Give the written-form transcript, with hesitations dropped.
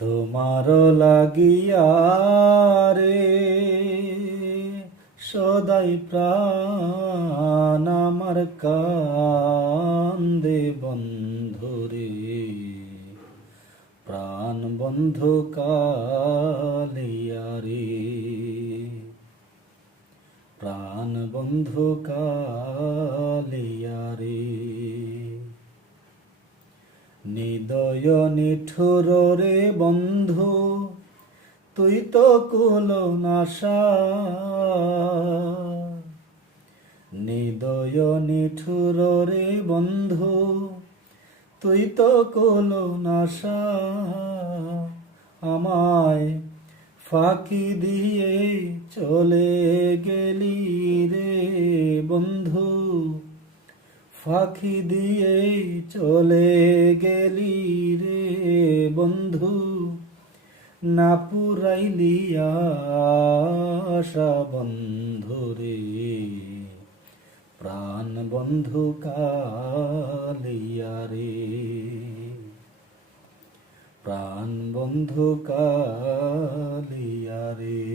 তোমার লাগিয়া রে সদাই প্রাণ আমার কান্দে বন্ধুরে, প্রাণ বন্ধু কালিয়া রে, প্রাণ বন্ধু কালিয়া রে। নিদয় নিঠুর রে বন্ধু, তুই তো কুল নাশা। নিদয় নিঠুর রে বন্ধু, তুই তো কুল নাশা। আমায় ফাঁকি দিয়ে চলে গেলি রে বন্ধু, ফাঁকি দিয়ে চলে গেলি রে বন্ধু। না পুরাইলি আশা বন্ধু রে, প্রাণ বন্ধু কালিয়া রে, প্রাণ বন্ধু কালিয়া রে।